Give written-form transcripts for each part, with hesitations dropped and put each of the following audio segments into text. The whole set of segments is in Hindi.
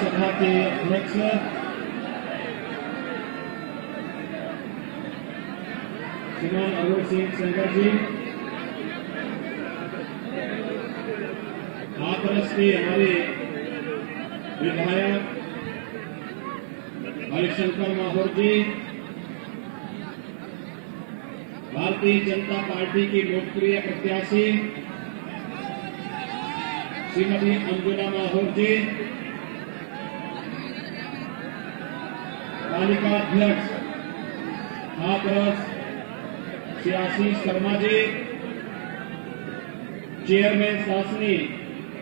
सभा के अध्यक्ष श्रीमान अरुण सिंह सेंगर जी, हाथरस के हमारे विधायक हरिशंकर माहौर जी, भारतीय जनता पार्टी की लोकप्रिय प्रत्याशी श्रीमती अंजुला माहौर जी, पालिका अध्यक्ष हाथरस श्री आशीष शर्मा जी, चेयरमैन शासनी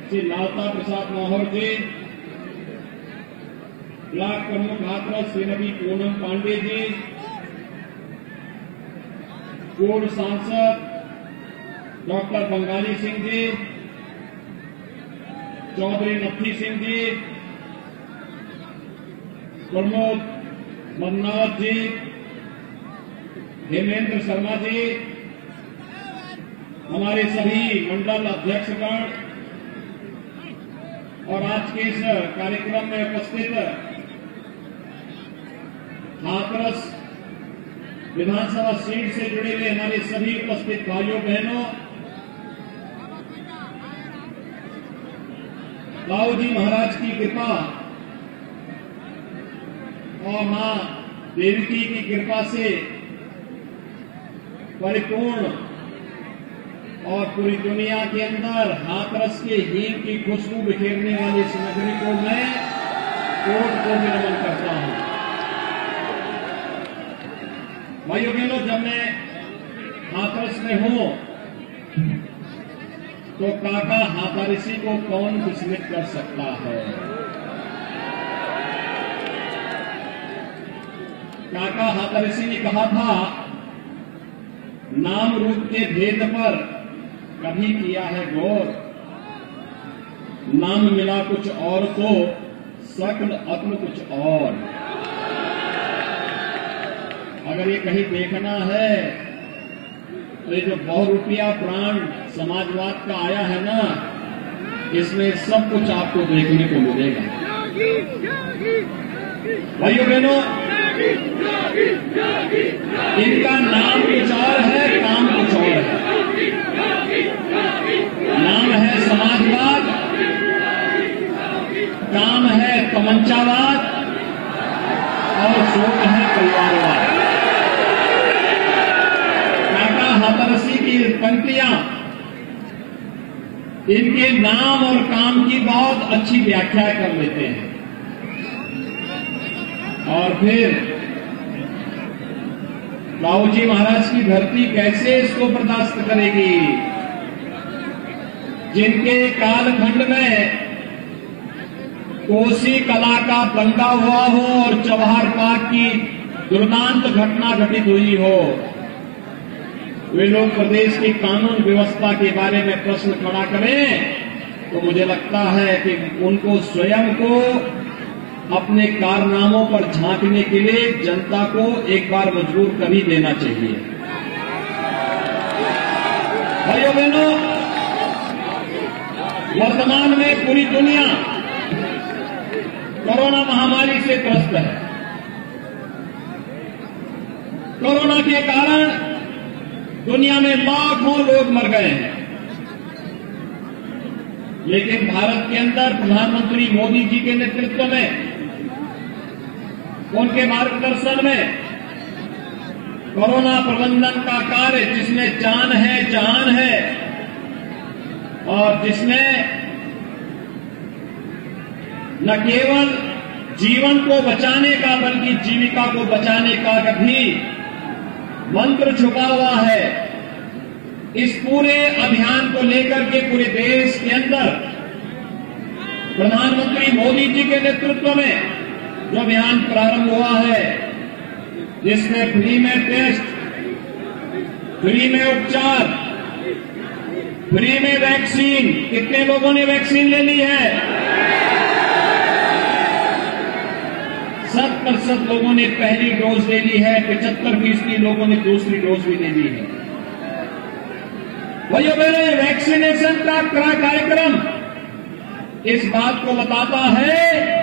श्री लालता प्रसाद माहौर जी, ब्लॉक प्रमुख हाथरस श्रीमती पूनम पांडे जी, पूर्व सांसद डॉक्टर बंगाली सिंह जी, चौधरी नथी सिंह जी, प्रमोद मन्नावत जी, हेमेंद्र शर्मा जी, हमारे सभी मंडल अध्यक्षगण और आज के इस कार्यक्रम में उपस्थित हाथरस विधानसभा सीट से जुड़े हुए हमारे सभी उपस्थित भाइयों बहनों, बाबूजी महाराज की कृपा और मां देवकी की कृपा से परिपूर्ण और पूरी दुनिया के अंदर हाथरस के हींग की खुशबू बिखेरने वाली इस नगरी को मैं कोट को नमन करता हूं। भाइयों बहनों, जब मैं हाथरस में हूं तो काका हाथरसी को कौन विस्मित कर सकता है। काका हाथरसी ने कहा था, नाम रूप के भेद पर कभी किया है गौर, नाम मिला कुछ और तो शक्ल अक्ल कुछ और। अगर ये कहीं देखना है तो ये जो बहुरूपिया प्राण समाजवाद का आया है ना, इसमें सब कुछ आपको देखने को मिलेगा। भाइयों बहनों, इनका नाम कुछ और है, काम कुछ और है। नाम है समाजवाद, काम है तमंचावाद और सोच है परिवारवाद। काका हाथरसी की पंक्तियां इनके नाम और काम की बहुत अच्छी व्याख्या कर लेते हैं। और फिर बाबूजी महाराज की धरती कैसे इसको बर्दाश्त करेगी, जिनके कालखंड में कोसी कला का दंगा हुआ हो और चबहार पाक की दुर्दांत घटना घटित हुई हो, वे लोग प्रदेश की कानून व्यवस्था के बारे में प्रश्न खड़ा करें तो मुझे लगता है कि उनको स्वयं को अपने कारनामों पर झांकने के लिए जनता को एक बार मजबूर कर ही देना चाहिए। भाइयों बहनों, वर्तमान में पूरी दुनिया कोरोना महामारी से त्रस्त है। कोरोना के कारण दुनिया में लाखों लोग मर गए हैं, लेकिन भारत के अंदर प्रधानमंत्री मोदी जी के नेतृत्व में, उनके मार्गदर्शन में कोरोना प्रबंधन का कार्य, जिसमें जान है जहान है और जिसमें न केवल जीवन को बचाने का बल्कि जीविका को बचाने का भी मंत्र छुपा हुआ है। इस पूरे अभियान को लेकर के पूरे देश के अंदर प्रधानमंत्री मोदी जी के नेतृत्व में जो अभियान प्रारंभ हुआ है, जिसमें फ्री में टेस्ट, फ्री में उपचार, फ्री में वैक्सीन। कितने लोगों ने वैक्सीन ले ली है? 70% लोगों ने पहली डोज ले ली है, 75% लोगों ने दूसरी डोज भी ले ली है। भाइयों बहनों, वैक्सीनेशन का कार्यक्रम इस बात को बताता है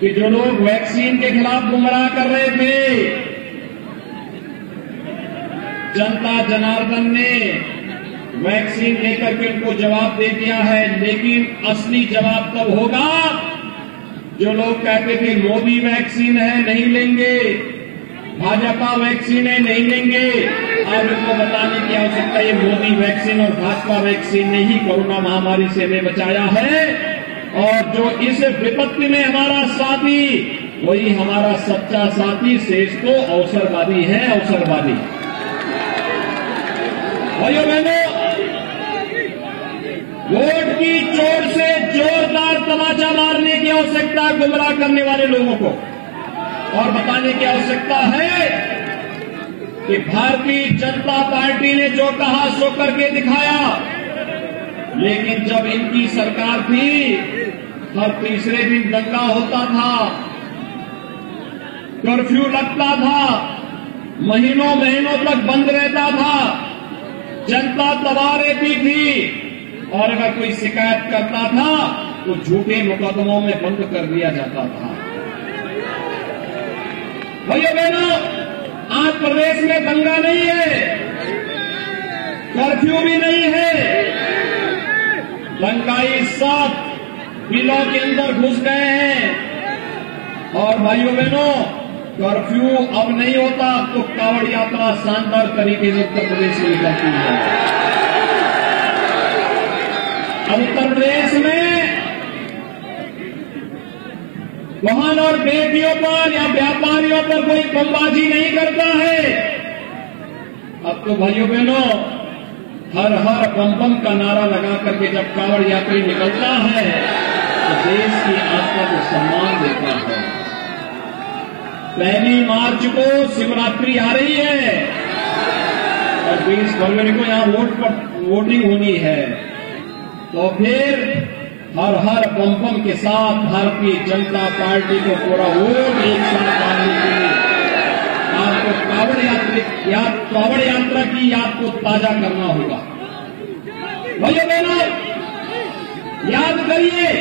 कि जो लोग वैक्सीन के खिलाफ गुमराह कर रहे थे, जनता जनार्दन ने वैक्सीन लेकर के उनको जवाब दे दिया है। लेकिन असली जवाब तब होगा जो लोग कहते थे मोदी वैक्सीन है नहीं लेंगे, भाजपा वैक्सीन है नहीं लेंगे। अब इनको बताने की आवश्यकता है, मोदी वैक्सीन और भाजपा वैक्सीन ने ही कोरोना महामारी से हमें बचाया है। और जो इस विपत्ति में हमारा साथी, वही हमारा सच्चा साथी, शेष तो अवसरवादी है, अवसरवादी। भाइयों बहनों, वोट की चोट से जोरदार तमाचा मारने की आवश्यकता है गुमराह करने वाले लोगों को, और बताने की आवश्यकता है कि भारतीय जनता पार्टी ने जो कहा सो करके दिखाया। लेकिन जब इनकी सरकार थी, हर तीसरे दिन दंगा होता था, कर्फ्यू लगता था, महीनों महीनों तक बंद रहता था, जनता दबा रहती थी, और अगर कोई शिकायत करता था तो झूठे मुकदमों में बंद कर दिया जाता था। भैया बहनों, आज प्रदेश में दंगा नहीं है, कर्फ्यू भी नहीं है, दंगाई सब बिलों के अंदर घुस गए हैं। और भाइयों बहनों, कर्फ्यू अब नहीं होता, अब तो कांवड़ यात्रा शानदार तरीके से उत्तर प्रदेश में निकलती है। उत्तर प्रदेश में वाहन और बेटियों पर या व्यापारियों पर कोई बमबाजी नहीं करता है। अब तो भाइयों बहनों, हर हर बम बम का नारा लगा करके जब कांवड़ यात्री निकलता है तो देश की आस्था को सम्मान देता है। 1 मार्च को शिवरात्रि आ रही है और 20 फरवरी को यहां वोटिंग होनी है। तो फिर हर हर बम बम के साथ भारतीय जनता पार्टी को पूरा वोट एक साथ डालने के लिए आपको कांवड़ यात्रा की याद को ताजा करना होगा। भाइयों बहनों, याद करिए,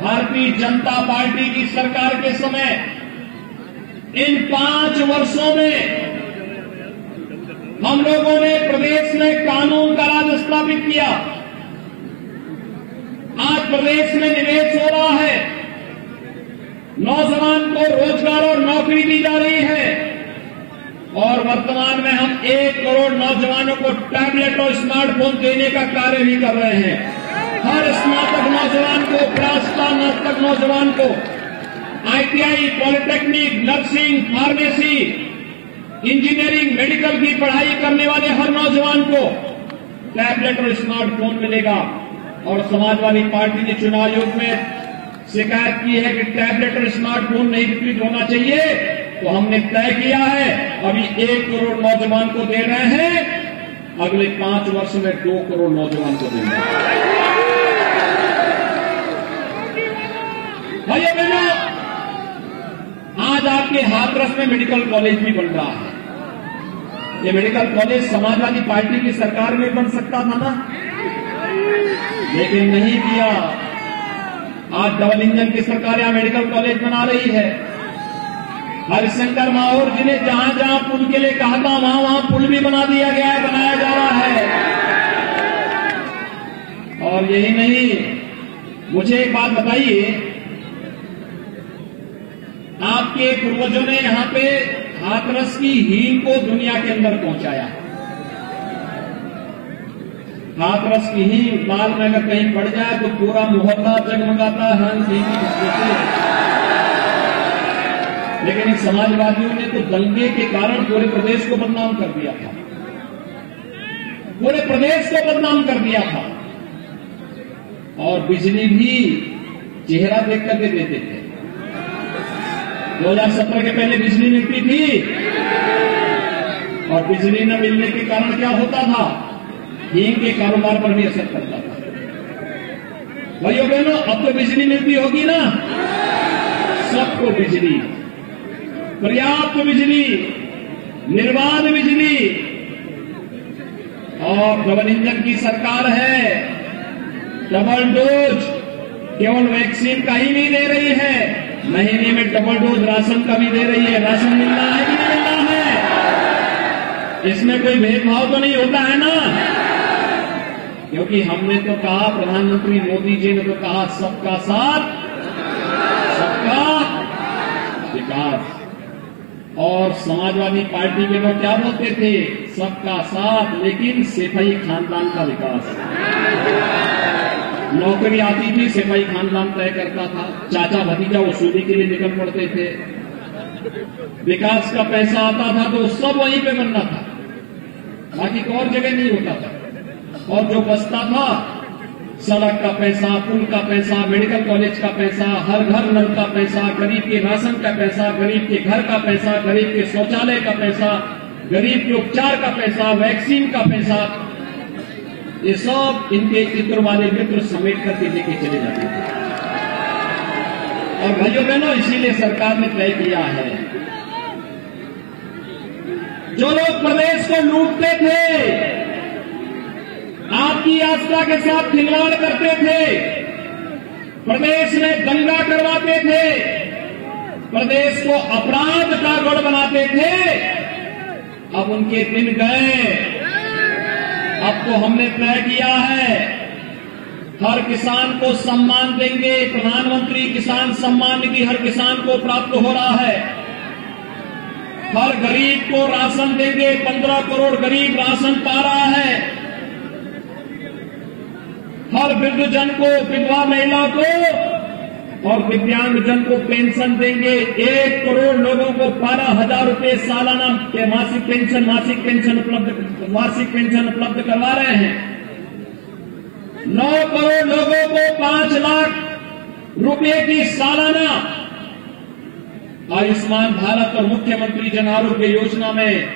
भारतीय जनता पार्टी की सरकार के समय इन 5 वर्षों में हम लोगों ने प्रदेश में कानून का राज स्थापित किया। आज प्रदेश में निवेश हो रहा है, नौजवान को रोजगार और नौकरी दी जा रही है, और वर्तमान में हम 1 करोड़ नौजवानों को टैबलेट और स्मार्टफोन देने का कार्य भी कर रहे हैं। हर स्नातक नौजवान को, स्नातक नौजवान को ITI, polytechnic, nursing, pharmacy, engineering, medical की पढ़ाई करने वाले हर नौजवान को टैबलेट और स्मार्टफोन मिलेगा। और समाजवादी पार्टी ने चुनाव आयोग में शिकायत की है कि टैबलेट और स्मार्टफोन नहीं वितरित होना चाहिए, तो हमने तय किया है अभी 1 करोड़ नौजवान को दे रहे हैं, अगले 5 वर्ष में 2 करोड़ नौजवान को देंगे। भाइयों बहनों, आज आपके हाथरस में मेडिकल कॉलेज भी बन रहा है। ये मेडिकल कॉलेज समाजवादी पार्टी की सरकार में बन सकता था ना, लेकिन नहीं किया। आज डबल इंजन की सरकार यहां मेडिकल कॉलेज बना रही है। हरिशंकर माहौर जी ने जहां जहां पुल के लिए कहा था, वहां वहां पुल भी बना दिया गया है, बनाया जा रहा है। और यही नहीं, मुझे एक बात बताइए, आपके पूर्वजों ने यहां पे हाथरस की हींग को दुनिया के अंदर पहुंचाया। हाथरस की हींग लाल में अगर कहीं पड़ जाए तो पूरा मोहल्ला जगमगाता है। लेकिन इन समाजवादियों ने तो दंगे के कारण पूरे प्रदेश को बदनाम कर दिया था, पूरे प्रदेश को बदनाम कर दिया था। और बिजली भी चेहरा देख करके देते थे। 2017 के पहले बिजली मिलती थी, और बिजली न मिलने के कारण क्या होता था, हींग के कारोबार पर भी असर करता था। भाइयों बहनों, अब तो बिजली मिलती होगी ना, सबको बिजली, पर्याप्त बिजली, निर्बाध बिजली। और डबल इंजन की सरकार है, डबल डोज केवल वैक्सीन का ही नहीं दे रही है, महीने में डबल डोज राशन का भी दे रही है। राशन मिलना है कि नहीं मिलना है? इसमें कोई भेदभाव तो नहीं होता है ना? क्योंकि हमने तो कहा, प्रधानमंत्री मोदी जी ने तो कहा, सबका साथ सबका विकास। और समाजवादी पार्टी के लोग क्या बोलते थे? सबका साथ लेकिन सिपाही खानदान का विकास। नौकरी आती थी, सिपाही खानदान तय करता था, चाचा भतीजा वसूली के लिए निकल पड़ते थे। विकास का पैसा आता था तो सब वहीं पे बनना था, बाकी कोई और जगह नहीं होता था। और जो बचता था, सड़क का पैसा, पुल का पैसा, मेडिकल कॉलेज का पैसा, हर घर नल का पैसा, गरीब के राशन का पैसा, गरीब के घर का पैसा, गरीब के शौचालय का पैसा, गरीब के उपचार का पैसा, वैक्सीन का पैसा, ये सब इनके चित्र वाले मित्र समेट करके लेके चले जाते थे। और भाइयों बहनों, इसीलिए सरकार ने तय किया है, जो लोग प्रदेश को लूटते थे, आपकी आस्था के साथ खिलवाड़ करते थे, प्रदेश में दंगा करवाते थे, प्रदेश को अपराध का गढ़ बनाते थे, अब उनके दिन गए। अब तो हमने तय किया है, हर किसान को सम्मान देंगे। प्रधानमंत्री किसान सम्मान निधि हर किसान को प्राप्त हो रहा है। हर गरीब को राशन देंगे, 15 करोड़ गरीब राशन पा रहा है। हर वृद्धजन को, विधवा महिला को और दिव्यांगजन को पेंशन देंगे। 1 करोड़ लोगों को 12,000 रुपये सालाना के वार्षिक पेंशन उपलब्ध करवा रहे हैं। 9 करोड़ लोगों को 5 लाख रुपए की सालाना आयुष्मान भारत और मुख्यमंत्री जन आरोग्य योजना में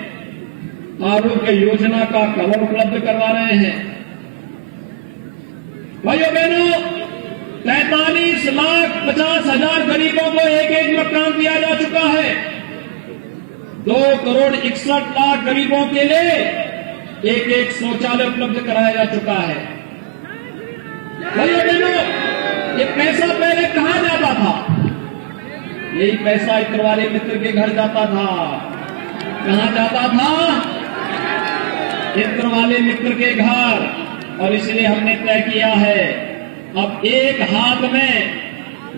आरोग्य योजना का कवर उपलब्ध करवा रहे हैं। भाइयों बहनों, 43,50,000 गरीबों को एक मकान दिया जा चुका है। 2,61,00,000 गरीबों के लिए एक शौचालय उपलब्ध कराया जा चुका है। भाइयों बहनों, ये पैसा पहले कहां जाता था? यही पैसा इत्र वाले मित्र के घर जाता था। कहां जाता था? इत्र वाले मित्र के घर। और इसलिए हमने तय किया है, अब एक हाथ में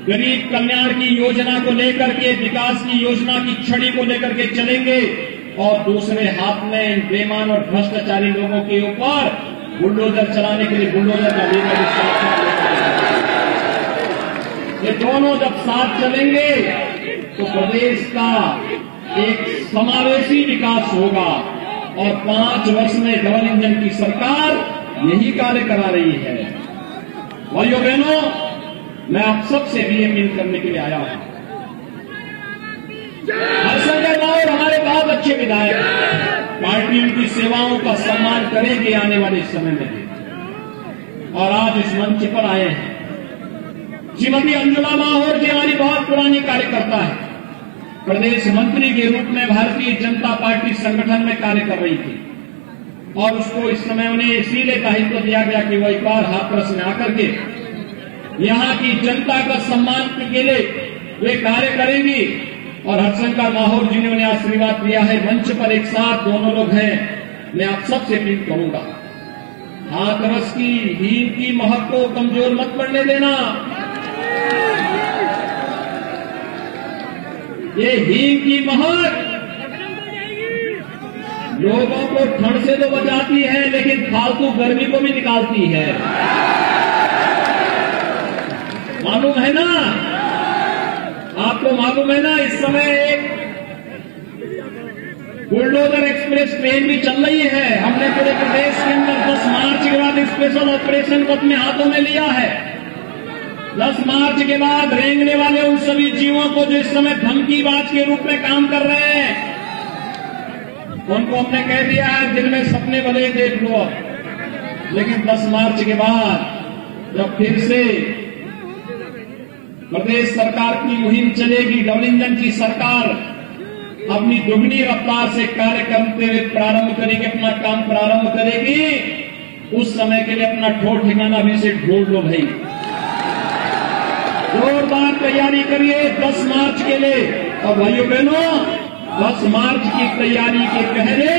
गरीब कल्याण की योजना को लेकर के, विकास की योजना की छड़ी को लेकर के चलेंगे, और दूसरे हाथ में इन बेईमान और भ्रष्टाचारी लोगों के ऊपर बुलडोजर चलाने के लिए बुलडोजर का लेकर साथ ये दोनों जब साथ चलेंगे तो प्रदेश का एक समावेशी विकास होगा। और 5 वर्ष में डबल इंजन की सरकार यही कार्य करा रही है। भाइयों बहनों, मैं आप सबसे भी अपील करने के लिए आया हूं। हरसंजय राव हमारे बहुत अच्छे विधायक हैं, पार्टी उनकी सेवाओं का सम्मान करेगी आने वाले समय में। और आज इस मंच पर आए हैं श्रीमती अंजुला माहौर जी, हमारी बहुत पुरानी कार्यकर्ता है, प्रदेश मंत्री के रूप में भारतीय जनता पार्टी संगठन में कार्य कर रही थी। और उसको इस समय उन्हें इसीलिए दायित्व दिया गया कि वो एक बार हाथरस में आकर के यहां की जनता का सम्मान के लिए वे कार्य करेंगी। और हरशंकर माहौर जी ने उन्हें आशीर्वाद दिया है। मंच पर एक साथ दोनों लोग हैं। मैं आप सबसे अपील करूंगा, हाथरस की हींग की महक को कमजोर मत पड़ने देना। ये हींग की महक लोगों को ठंड से तो बचाती है, लेकिन फालतू गर्मी को भी निकालती है। मालूम है ना? आपको मालूम है ना, इस समय एक बुलडोजर एक्सप्रेस ट्रेन भी चल रही है। हमने पूरे प्रदेश के अंदर 10 मार्च के बाद स्पेशल ऑपरेशन को अपने हाथों में लिया है। 10 मार्च के बाद रेंगने वाले उन सभी जीवों को जो इस समय धमकीबाज के रूप में काम कर रहे हैं, उनको हमने कह दिया है दिन में सपने भले देख लो। लेकिन 10 मार्च के बाद जब फिर से प्रदेश सरकार की मुहिम चलेगी, डबल इंजन की सरकार अपनी दुगनी रफ्तार से कार्य करते हुए प्रारंभ करेगी, अपना काम प्रारंभ करेगी, उस समय के लिए अपना ठोर ठिकाना भी से ढूंढ लो भाई। जोरदार तैयारी करिए 10 मार्च के लिए। और भाइयों बहनों, 10 मार्च की तैयारी के पहले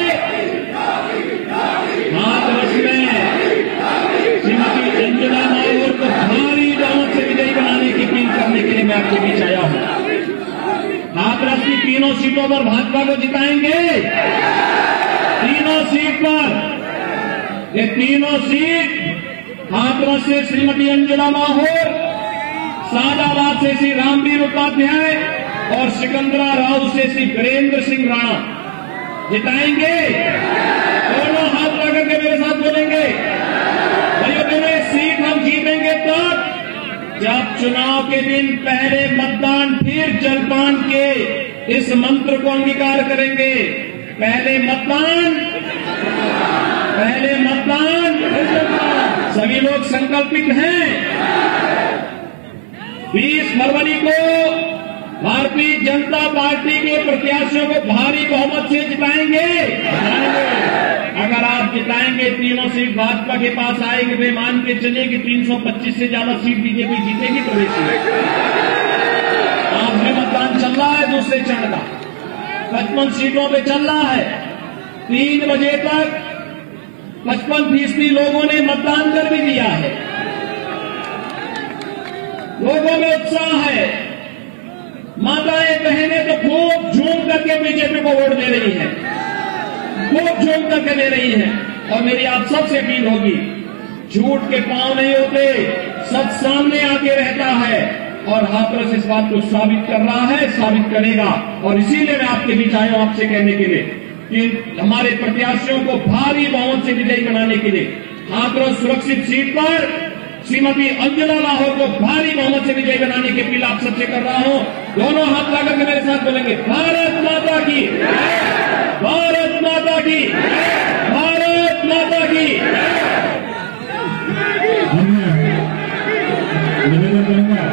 हाथरस में श्रीमती अंजना माहौर को भारी बहुमत से विजयी बनाने की अपील करने के लिए मैं आपके बीच आया हूं। हाथरस की तीनों सीटों पर भाजपा को जिताएंगे। तीनों सीट पर, ये तीनों सीट हाथरस से श्रीमती अंजना माहौर, सादाबाद से श्री रामवीर उपाध्याय और सिकंदरा राव से श्री वीरेंद्र सिंह राणा जिताएंगे। दोनों हाथ लगा के मेरे साथ बोलेंगे, भाइयों बहनों, सीट हम जीतेंगे तब जब चुनाव के दिन पहले मतदान फिर जलपान के इस मंत्र को अंगीकार करेंगे। पहले मतदान, पहले मतदान। सभी लोग संकल्पित हैं। 20 फरवरी को भारतीय जनता पार्टी के प्रत्याशियों को भारी बहुमत से जिताएंगे। अगर आप जिताएंगे, तीनों सीट भाजपा के पास आएगी, वे मान के चलिए कि 325 से ज्यादा सीट बीजेपी जीतेगी प्रदेश में। आज भी मतदान चल रहा है दूसरे चरण का, 55 सीटों पे चल रहा है। 3 बजे तक 55% लोगों ने मतदान कर भी दिया है। लोगों में उत्साह है। माताएं बहनें तो खूब झूम करके बीजेपी को वोट दे रही हैं, खूब झूम करके दे रही हैं। और मेरी आप सबसे अपील होगी, झूठ के पांव नहीं होते, सच सामने आके रहता है। और हाथरस इस बात को साबित कर रहा है, साबित करेगा। और इसीलिए मैं आपके बीच आया हूं आपसे कहने के लिए कि हमारे प्रत्याशियों को भारी बहुमत से विजयी बनाने के लिए हाथरस सुरक्षित सीट पर श्रीमती अंजना लाहौर को भारी बहुमत से विजयी बनाने की अपील आप सबसे कर रहा हूं। दोनों हाथ लाकर के मेरे साथ बोलेंगे, भारत माता की, भारत माता की, भारत माता की। निवेदन करूंगा